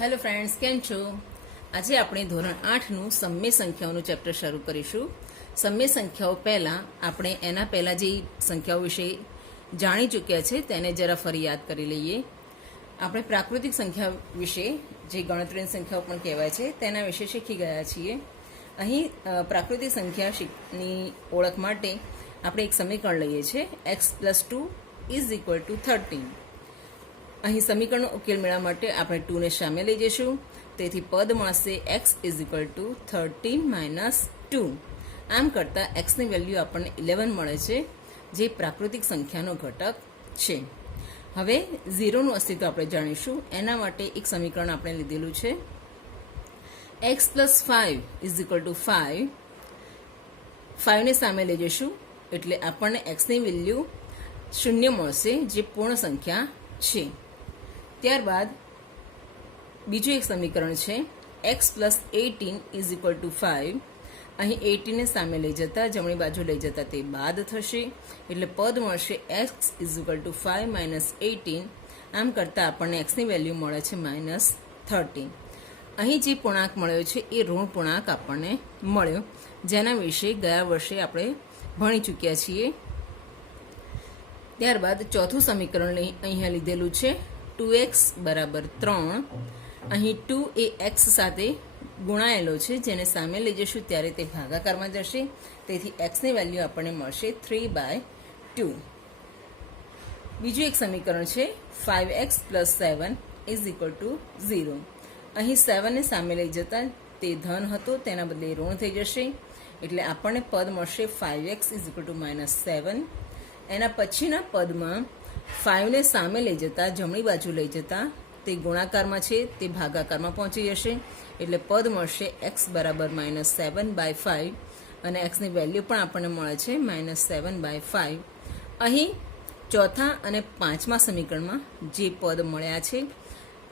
Hello friends, કેમ છો? આજે આપણે ધોરણ 8નું સમય સંખ્યાઓનું ચેપ્ટર શરૂ કરીશું. સમય સંખ્યાઓ પહેલાં આપણે એના પહેલાં જે સંખ્યાઓ વિશે જાણી ચૂક્યા છે તેને જરા ફરી યાદ કરી લઈએ. આપણે પ્રાકૃતિક સંખ્યા વિશે, જે ગણતરીની સંખ્યાઓ પણ કહેવાય છે, તેના વિશે શીખી ગયા છીએ. અહીં પ્રાકૃતિક સંખ્યાની ઓળખ માટે આપણે એક સમીકરણ લઈએ છીએ, x+2 = 13. અહીં સમીકરણનો ઉકેલ મેળવવા માટે આપણે 2 ને સામે લઈ જઈશું. તેથી પદ મળશે x = 13 - 2. આમ કરતાં xની વેલ્યુ આપણને 11 મળે છે, જે પ્રાકૃતિક સંખ્યાનો ઘટક છે. હવે 0નું અસ્તિત્વ આપણે જાણીશું. એના માટે એક સમીકરણ આપણે લીધેલું છે, x + 5 = 5. 5ને સામે લઈ જઈશું એટલે આપણને xની વેલ્યુ 0 મળશે, જે પૂર્ણ સંખ્યા છે. ત્યારબાદ બીજું એક સમીકરણ છે, x + 18 = 5. અહીં 18ને સામે લઈ જતા, જમણી બાજુ લઈ જતા તે બાદ થશે, એટલે પદ મળશે x = 5 - 18. આમ કરતાં આપણને xની વેલ્યુ મળે છે -13. અહીં જે પૂર્ણાંક મળ્યો છે એ ઋણ પૂર્ણાંક આપણને મળ્યો, જેના વિશે ગયા વર્ષે આપણે ભણી ચૂક્યા છીએ. ત્યારબાદ ચોથું સમીકરણ અહીંયા લીધેલું છે, 2x = 3. અહીં 2 એ x સાથે ગુણાયેલો છે, જેને સામે લઈ જશું ત્યારે તે ભાગાકારમાં જશે, તેથી xની વેલ્યુ આપણને મળશે 3/2. બીજું એક સમીકરણ છે, 5x + 7 = 0. અહીં 7ને સામે લઈ જતા તે ધન હતો, તેના બદલે ઋણ થઈ જશે, એટલે આપણને પદ મળશે 5x = -7. એના પછીના પદમાં 5ને સામે લઈ જતા, જમણી બાજુ લઈ જતા તે ગુણાકારમાં છે, તે ભાગાકારમાં પહોંચી જશે, એટલે પદ મળશે x = -7/5. અને xની વેલ્યુ પણ આપણને મળે છે -7/5. અહીં ચોથા અને પાંચમા સમીકરણમાં જે પદ મળ્યા છે,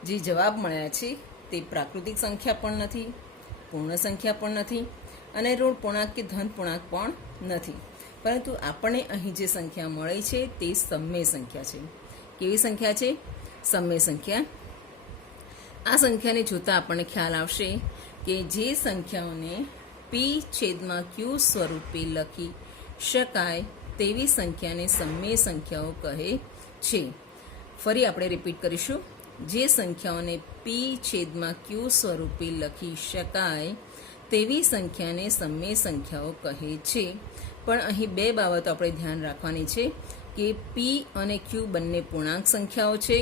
જે જવાબ મળ્યા છે, તે પ્રાકૃતિક સંખ્યા પણ નથી, પૂર્ણ સંખ્યા પણ નથી, અને ઋણ પૂર્ણાંક કે ધન પૂર્ણાંક પણ નથી. પરંતુ આપણને અહીં જે સંખ્યા મળી છે તે સમય સંખ્યા છે. કેવી સંખ્યા છે? સમય સંખ્યા. આ સંખ્યાને જોતાં આપણને ખ્યાલ આવશે કે જે સંખ્યાઓને p/q સ્વરૂપે લખી શકાય તેવી સંખ્યાને સમય સંખ્યાઓ કહે છે. ફરી આપણે રિપીટ કરીશું. જે સંખ્યાઓને p/q સ્વરૂપે લખી શકાય તેવી સંખ્યાને સમય સંખ્યાઓ કહે છે. પણ અહીં બે બાબતો આપણે ધ્યાન રાખવાની છે કે p અને q બંને પૂર્ણાંક સંખ્યાઓ છે,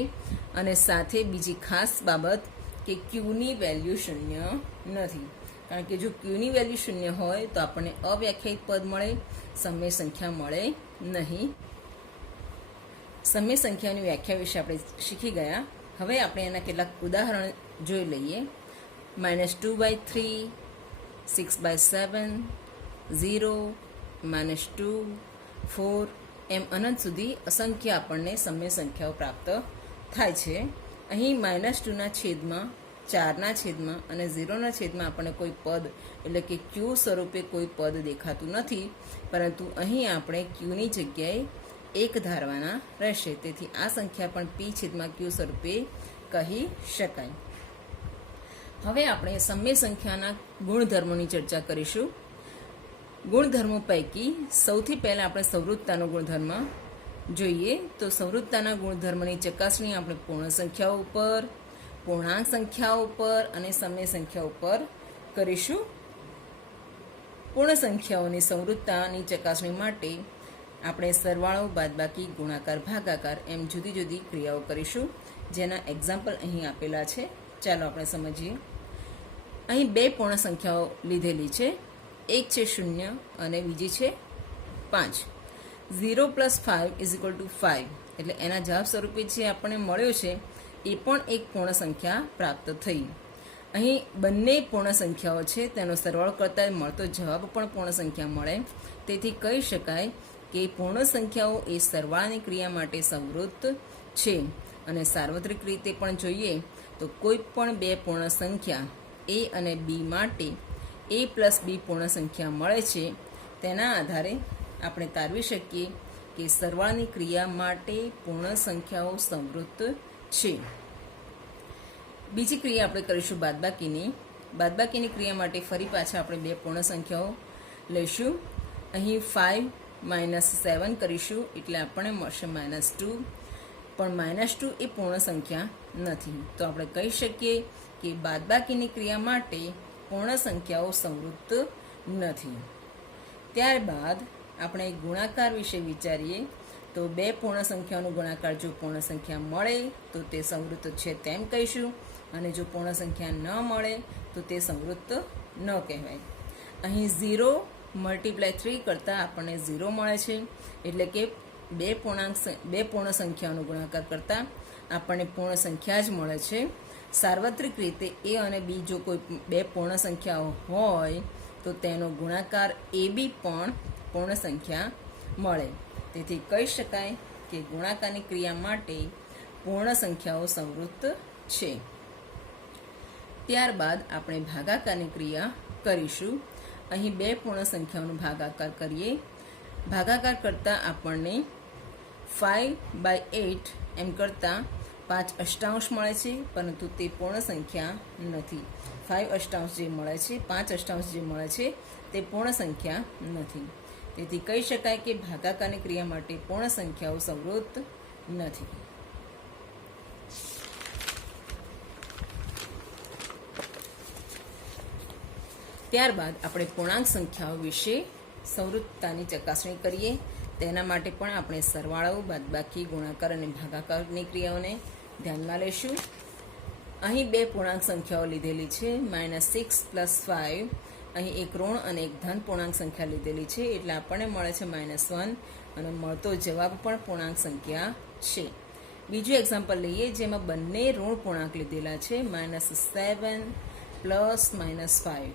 અને સાથે બીજી ખાસ બાબત કે qની વેલ્યુ 0 નથી. કારણ કે જો qની વેલ્યુ 0 હોય તો આપણને અવ્યાખ્યાયિત પદ મળે, સમય સંખ્યા મળે નહીં. સમય સંખ્યાની વ્યાખ્યા વિશે આપણે શીખી ગયા. હવે આપણે એના કેટલાક ઉદાહરણ જોઈ લઈએ. -2/3, 6/7, 0, -2, 4, એમ અનંત સુધી અસંખ્ય આપણને સમય સંખ્યાઓ પ્રાપ્ત થાય છે. અહીં -2ના છેદમાં, 4ના છેદમાં અને 0ના છેદમાં આપણને કોઈ પદ એટલે કે q સ્વરૂપે કોઈ પદ દેખાતું નથી, પરંતુ અહીં આપણે qની જગ્યાએ 1 ધારવાના રહેશે. તેથી આ સંખ્યા પણ p/q સ્વરૂપે કહી શકાય. હવે આપણે સમય સંખ્યાના ગુણધર્મોની ચર્ચા કરીશું. ગુણધર્મો પૈકી સૌથી પહેલાં આપણે સંવૃત્તાનો ગુણધર્મ જોઈએ. તો સંવૃત્તાના ગુણધર્મની ચકાસણી આપણે પૂર્ણ સંખ્યાઓ ઉપર, પૂર્ણાંક સંખ્યાઓ ઉપર અને સમય સંખ્યાઓ ઉપર કરીશું. પૂર્ણ સંખ્યાઓની સંવૃત્તાની ચકાસણી માટે આપણે સરવાળો, બાદબાકી, ગુણાકાર, ભાગાકાર એમ જુદી જુદી ક્રિયાઓ કરીશું, જેના એક્ઝામ્પલ અહીં આપેલા છે. ચાલો આપણે સમજીએ. અહીં બે પૂર્ણ સંખ્યાઓ લીધેલી છે. એક છે 0 અને બીજી છે 5. 0 + 5 = 5, એટલે એના જવાબ સ્વરૂપે જે આપણને મળ્યો છે એ પણ એક પૂર્ણ સંખ્યા પ્રાપ્ત થઈ. અહીં બંને પૂર્ણ સંખ્યાઓ છે, તેનો સરવાળો કરતાં મળતો જવાબ પણ પૂર્ણ સંખ્યા મળે. તેથી કહી શકાય કે પૂર્ણ સંખ્યાઓ એ સરવાળાની ક્રિયા માટે સંવૃત્ત છે. અને સાર્વત્રિક રીતે પણ જોઈએ તો કોઈ પણ બે પૂર્ણ સંખ્યા a અને b માટે a + b પૂર્ણ સંખ્યા મળે છે, તેના આધારે આપણે તારવી શકીએ કે સરવાળાની ક્રિયા માટે પૂર્ણ સંખ્યાઓ સંવૃત્ત છે. બીજી ક્રિયા આપણે કરીશું બાદબાકીની. બાદબાકીની ક્રિયા માટે ફરી પાછા આપણે બે પૂર્ણ સંખ્યાઓ લઈશું. અહીં 5 - 7 કરીશું એટલે આપણને મળશે -2, પણ -2 એ પૂર્ણ સંખ્યા નથી. તો આપણે કહી શકીએ કે બાદબાકીની ક્રિયા માટે પૂર્ણ સંખ્યાઓ સંવૃત્ત નથી. ત્યારબાદ આપણે ગુણાકાર વિશે વિચારીએ તો બે પૂર્ણ સંખ્યાઓનો ગુણાકાર જો પૂર્ણ સંખ્યા મળે તો તે સંવૃત્ત છે તેમ કહીશું, અને જો પૂર્ણ સંખ્યા ન મળે તો તે સંવૃત્ત ન કહેવાય. અહીં 0 × 3 કરતાં આપણને 0 મળે છે, એટલે કે બે પૂર્ણ સંખ્યાઓનો ગુણાકાર કરતાં આપણને પૂર્ણ સંખ્યા જ મળે છે. સાર્વત્રિક રીતે a અને b જો કોઈ બે પૂર્ણ સંખ્યાઓ હોય તો તેનો ગુણાકાર ab પણ પૂર્ણ સંખ્યા મળે. તેથી કહી શકાય કે ગુણાકારની ક્રિયા માટે પૂર્ણ સંખ્યાઓ સંવૃત્ત છે. ત્યારબાદ આપણે ભાગાકારની ક્રિયા કરીશું. અહીં બે પૂર્ણ સંખ્યાઓનો ભાગાકાર કરીએ. ભાગાકાર કરતાં આપણને 5/8 એમ કરતાં 5 અષ્ટાંશ મળે છે, પરંતુ તે પૂર્ણ સંખ્યા નથી. 5 અષ્ટાંશ જે મળે છે, 5 અષ્ટાંશ જે મળે છે તે પૂર્ણ સંખ્યા નથી. તેથી કહી શકાય કે ભાગાકારની ક્રિયા માટે પૂર્ણ સંખ્યાઓ સંવૃત્ત નથી. ત્યારબાદ આપણે પૂર્ણાંક સંખ્યાઓ વિશે સંવૃત્તતાની ચકાસણી કરીએ. તેના માટે પણ આપણે સરવાળો, બાદબાકી, ગુણાકાર અને ભાગાકારની ક્રિયાઓને ધ્યાનમાં લઈશું. અહીં બે પૂર્ણાંક સંખ્યાઓ લીધેલી છે, -6 + 5. અહીં એક ઋણ અને એક ધન પૂર્ણાંક સંખ્યા લીધેલી છે, એટલે આપણને મળે છે -1, અને મળતો જવાબ પણ પૂર્ણાંક સંખ્યા છે. બીજું એક્ઝામ્પલ લઈએ જેમાં બંને ઋણ પૂર્ણાંક લીધેલા છે, -7 + -5.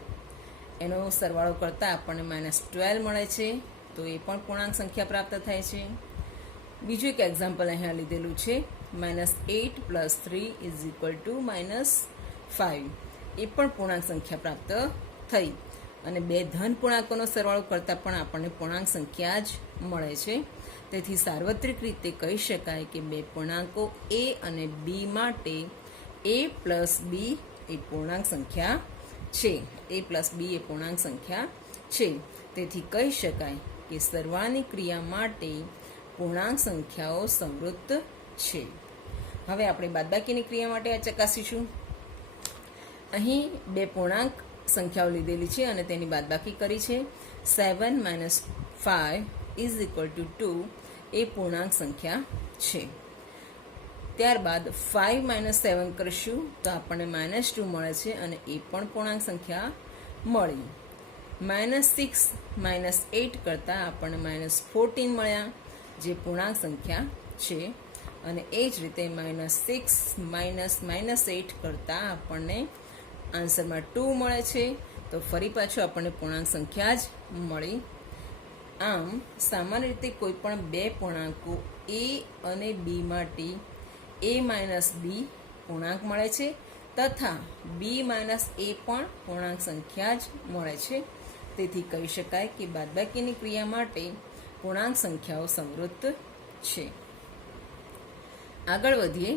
એનો સરવાળો કરતાં આપણને -12 મળે છે, તો એ પણ પૂર્ણાંક સંખ્યા પ્રાપ્ત થાય છે. બીજું એક એક્ઝામ્પલ અહીંયા લીધેલું છે, -8 + 3 = -5. એ પણ પૂર્ણાંક સંખ્યા પ્રાપ્ત થઈ. અને બે ધન પૂર્ણાંકોનો સરવાળો કરતાં પણ આપણને પૂર્ણાંક સંખ્યા જ મળે છે. તેથી સાર્વત્રિક રીતે કહી શકાય કે બે પૂર્ણાંકો a અને b માટે a + b એ પૂર્ણાંક સંખ્યા છે. a + b એ પૂર્ણાંક સંખ્યા છે. તેથી કહી શકાય કે સરવાળાની ક્રિયા માટે પૂર્ણાંક સંખ્યાઓ સંવૃત્ત છે. હવે આપણે બાદબાકીની ક્રિયા માટે આ ચકાસીશું. અહીં બે પૂર્ણાંક સંખ્યાઓ લીધેલી છે અને તેની બાદબાકી કરી છે. 7 - 5 = 2 એ પૂર્ણાંક સંખ્યા છે. ત્યારબાદ 5 - 7 કરીશું તો આપણને -2 મળે છે, અને એ પણ પૂર્ણાંક સંખ્યા મળી. -6 - 8 કરતાં આપણને -14 મળ્યા, જે પૂર્ણાંક સંખ્યા છે. અને એ જ રીતે -6 - -8 કરતાં આપણને આન્સરમાં 2 મળે છે, તો ફરી પાછું આપણને પૂર્ણાંક સંખ્યા જ મળી. આમ સામાન્ય રીતે કોઈ પણ બે પૂર્ણાંકો a અને b માટે a - b પૂર્ણાંક મળે છે, તથા b - a પણ પૂર્ણાંક સંખ્યા જ મળે છે. તેથી કહી શકાય કે બાદબાકીની ક્રિયા માટે પૂર્ણાંક સંખ્યાઓ સંવૃત્ત છે. આગળ વધીએ,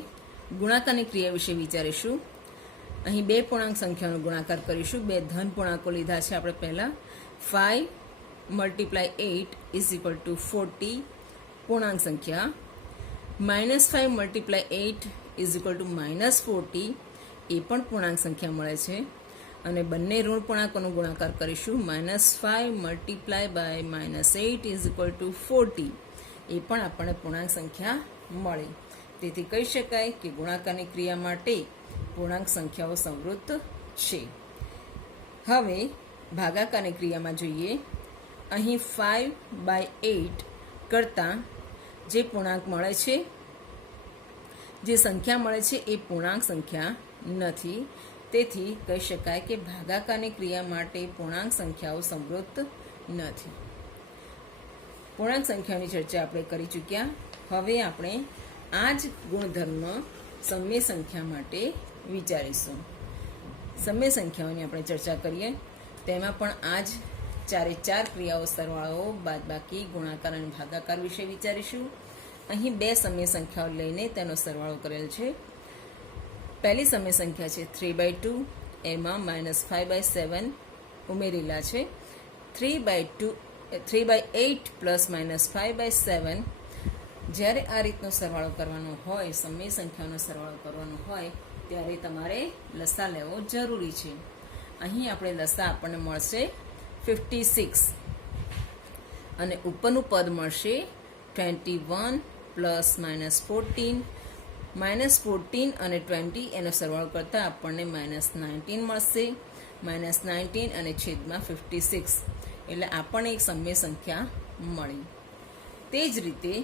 ગુણાકારની ક્રિયા વિશે વિચારીશું. અહીં બે પૂર્ણાંક સંખ્યાનો ગુણાકાર કરીશું. બે ધન પૂર્ણાંકો લીધા છે આપણે પહેલાં. 5 × 8 = 40 પૂર્ણાંક સંખ્યા. -5 × 8 = -40 એ પણ પૂર્ણાંક સંખ્યા મળે છે. અને બંને ઋણ પૂર્ણાંકોનો ગુણાકાર કરીશું. -5 × -8 = 40 એ પણ આપણને પૂર્ણાંક સંખ્યા મળે. તેથી કહી શકાય કે ગુણાકારની ક્રિયા માટે પૂર્ણાંક સંખ્યાઓ સંવૃત્ત છે. હવે ભાગાકારની ક્રિયામાં જોઈએ. અહીં 5/8 કરતાં જે પૂર્ણાંક મળે છે, જે સંખ્યા મળે છે એ પૂર્ણાંક સંખ્યા નથી. તેથી કહી શકાય કે ભાગાકારની ક્રિયા માટે પૂર્ણાંક સંખ્યાઓ સંવૃત્ત નથી. પૂર્ણાંક સંખ્યાઓની ચર્ચા આપણે કરી ચૂક્યા. હવે આપણે આ જ ગુણધર્મ સમય સંખ્યા માટે વિચારીશું. સમય સંખ્યાઓની આપણે ચર્ચા કરીએ. તેમાં પણ આ જ 4 ક્રિયાઓ, સરવાળો, બાદબાકી, ગુણાકાર અને ભાગાકાર વિશે વિચારીશું. અહીં બે સમય સંખ્યાઓ લઈને તેનો સરવાળો કરેલ છે. પહેલી સમય સંખ્યા છે 3/2, એમાં -5/7 ઉમેરેલા છે. 3/8 પ્લસ -5/7. જ્યારે આ રીતનો સરવાળો કરવાનો હોય, સમય સંખ્યાનો સરવાળો કરવાનો હોય, ત્યારે તમારે લસા લેવો જરૂરી છે. અહીં આપણે લસા આપણને મળશે 56 અને ઉપરનું પદ મળશે 21 પ્લસ -14. -14 અને 20 એનો સરવાળો કરતાં આપણને -19 મળશે. -19 અને છેદમાં 56 એટલે આપણને એક સમય સંખ્યા મળી. તે જ રીતે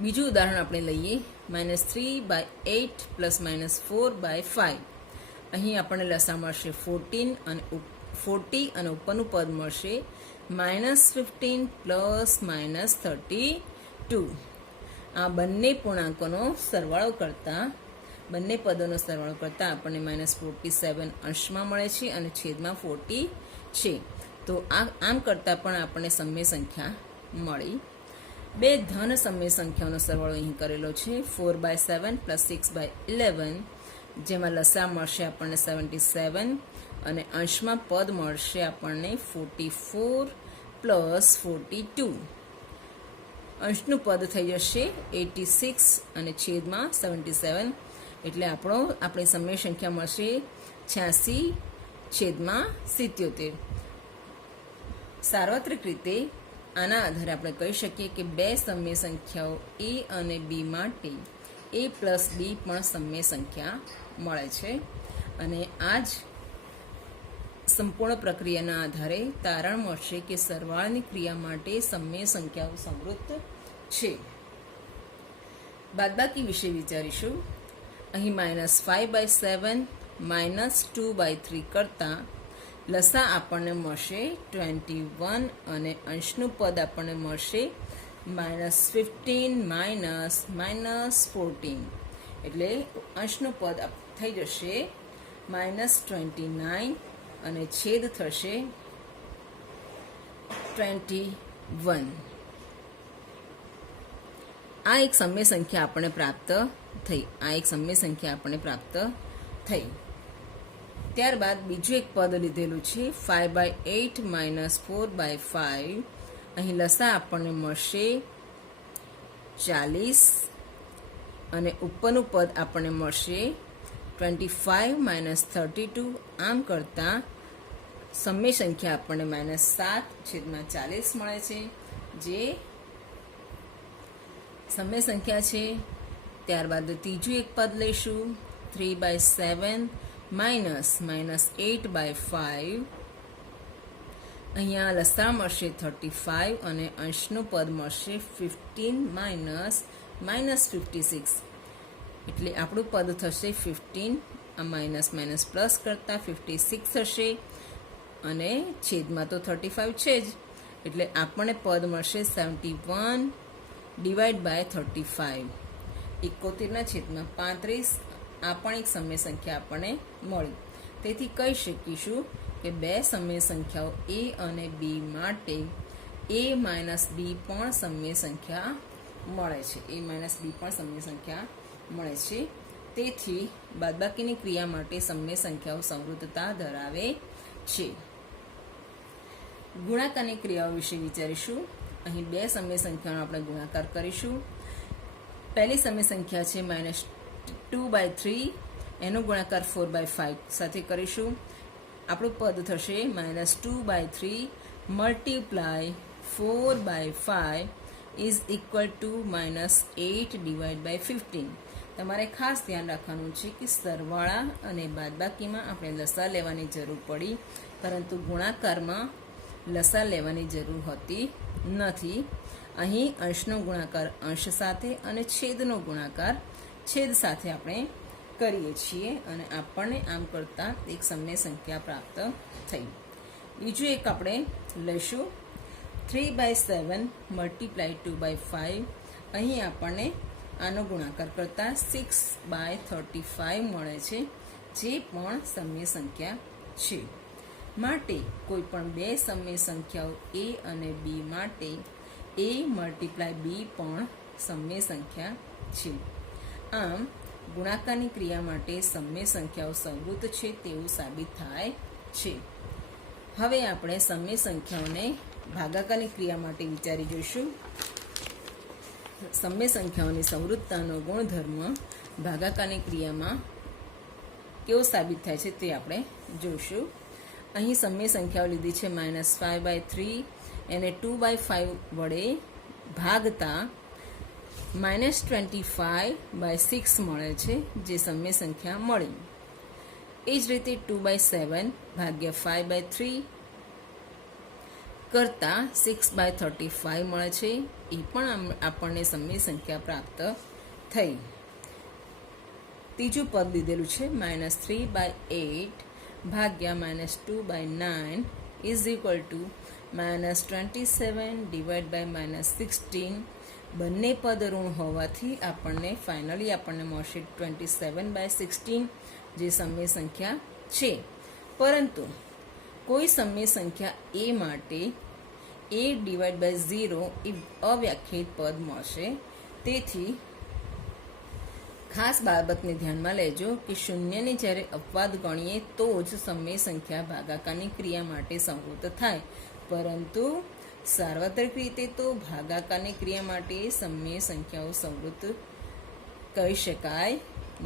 બીજું ઉદાહરણ આપણે લઈએ. -3/8 પ્લસ -4/5. અહીં આપણને લસા મળશે 40 અને ઉપરનું પદ મળશે -15 પ્લસ -32. આ બંને પૂર્ણાંકોનો સરવાળો કરતાં, બંને પદોનો સરવાળો કરતાં આપણને -47 અંશમાં મળે છે અને છેદમાં 40 છે. તો આમ કરતાં પણ આપણને સમય સંખ્યા મળી. બે ધન સમય સંખ્યાઓનો સરવાળો અહીં કરેલો છે. 4/7 પ્લસ 6/11, જેમાં લસા મળશે આપણને 77 અને અંશમાં પદ મળશે આપણને 44 પ્લસ 42. અંશનું પદ થઈ જશે 86 અને છેદમાં 77 એટલે આપણી સમય સંખ્યા મળશે 86/77. સાર્વત્રિક રીતે આના આધારે આપણે કહી શકીએ કે બે સમય સંખ્યાઓ a અને b માટે a પ્લસ b પણ સમય સંખ્યા મળે છે. અને આ જ સંપૂર્ણ પ્રક્રિયાના આધારે તારણ મળશે કે સરવાળાની ક્રિયા માટે સમય સંખ્યાઓ સમૃદ્ધ છે. બાદબાકી વિશે વિચારીશું. અહીં -5/7 -2/3 કરતાં લસા આપણને મળશે 21 અને અંશનું પદ આપણને મળશે -15 -14 એટલે અંશનું પદ થઈ જશે -29 અને છેદ થશે 21. આ એક સમય સંખ્યા આપણને પ્રાપ્ત થઈ. ત્યારબાદ બીજું એક પદ લીધેલું છે 5/8 -4/5. અહીં લસા આપણને મળશે 40 અને ઉપરનું પદ આપણને મળશે 25 -32. આમ કરતાં સમય સંખ્યા આપણને -7/40 મળે છે, જે સમય સંખ્યા છે. ત્યારબાદ ત્રીજું એક પદ લઈશું 3/7 -8/5. અહીંયા લસા મળશે 35 અને અંશનું પદ મળશે 15 -56 એટલે આપણું પદ થશે 15. આ માઇનસ પ્લસ કરતાં 56 થશે અને છેદમાં તો 35 છે જ એટલે આપણને પદ મળશે 71/35. 71/35. આ પણ એક સમય સંખ્યા આપણને મળી. તેથી કહી શકીશું કે બે સમય સંખ્યાઓ a અને b માટે a - b પણ સમય સંખ્યા મળે છે. તેથી બાદબાકીની ક્રિયા માટે સમય સંખ્યાઓ સમૃદ્ધતા ધરાવે છે. ગુણાકારની ક્રિયાઓ વિશે વિચારીશું. અહીં બે સમય સંખ્યાનો આપણે ગુણાકાર કરીશું. પહેલી સમય સંખ્યા છે -2/3, એનો ગુણાકાર 4/5 સાથે કરીશું. આપણું પદ થશે -2/3 મલ્ટીપ્લાય 4/5 ઇઝ ઇક્વલ ટુ -8/15. તમારે ખાસ ધ્યાન રાખવાનું છે કે સરવાળા અને બાદબાકીમાં આપણે લસા લેવાની જરૂર પડી, પરંતુ ગુણાકારમાં લસા લેવાની જરૂર હોતી નથી. અહીં અંશનો ગુણાકાર અંશ સાથે અને છેદનો ગુણાકાર છેદ સાથે આપણે કરીએ છીએ અને આપણને આમ કરતાં એક સમય સંખ્યા પ્રાપ્ત થઈ. બીજું એક આપણે લઈશું 3/7 મલ્ટીપ્લાય 2/5. અહીં આપણને આનો ગુણાકાર કરતાં 6/35 મળે છે, જે પણ સમય સંખ્યા છે. માટે કોઈ પણ બે સમય સંખ્યાઓ a અને b માટે a મલ્ટીપ્લાય b પણ સમય સંખ્યા છે. આમ ગુણાકારની ક્રિયા માટે સમય સંખ્યાઓ સંવૃત છે તેવું સાબિત થાય છે. હવે આપણે સમય સંખ્યાઓને ભાગાકારની ક્રિયા માટે વિચારી જોઈશું. સમય સંખ્યાઓની સંવૃતતાનો ગુણધર્મ ભાગાકારની ક્રિયામાં કેવો સાબિત થાય છે તે આપણે જોઈશું. અહીં સમય સંખ્યાઓ લીધી છે -5/3 એને 2/5 વડે ભાગતા -25/6 મળે છે, જે સમય સંખ્યા મળી. એ જ રીતે 2/7 ભાગ્યા 5/3 કરતાં 6/35 મળે છે, એ પણ આપણને સમય સંખ્યા પ્રાપ્ત થઈ. ત્રીજું પદ લીધેલું છે -3/8 ભાગ્યા -2/9 ઇઝ ઇક્વલ ટુ -27 / બંને પદ ઋણ હોવાથી ફાઇનલી આપણને મળશે 27/16, જે સમય સંખ્યા છે. પરંતુ કોઈ સમય સંખ્યા એ માટે a/0 એ અવ્યાખ્યાયિત પદ મળશે. તેથી ખાસ બાબતને ધ્યાનમાં લેજો કે શૂન્યને જ્યારે અપવાદ ગણીએ તો જ સમય સંખ્યા ભાગાકારની ક્રિયા માટે સંવૃત થાય, પરંતુ સાર્વત્રિક રીતે તો ભાગાકારની ક્રિયા માટે સમય સંખ્યાઓ સંવૃત કહી શકાય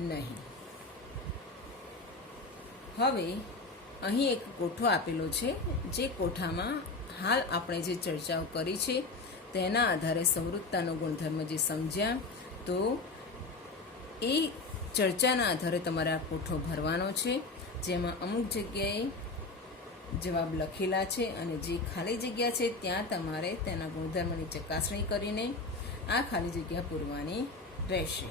નહીં. હવે અહીં એક કોઠો આપેલો છે, જે કોઠામાં હાલ આપણે જે ચર્ચાઓ કરી છે તેના આધારે સંવૃતતાનો ગુણધર્મ જે સમજ્યા, તો એ ચર્ચાના આધારે તમારે આ કોઠો ભરવાનો છે, જેમાં અમુક જગ્યાએ જવાબ લખેલા છે અને જે ખાલી જગ્યા છે ત્યાં તમારે તેના ગુણધર્મની ચકાસણી કરીને આ ખાલી જગ્યા પૂરવાની રહેશે.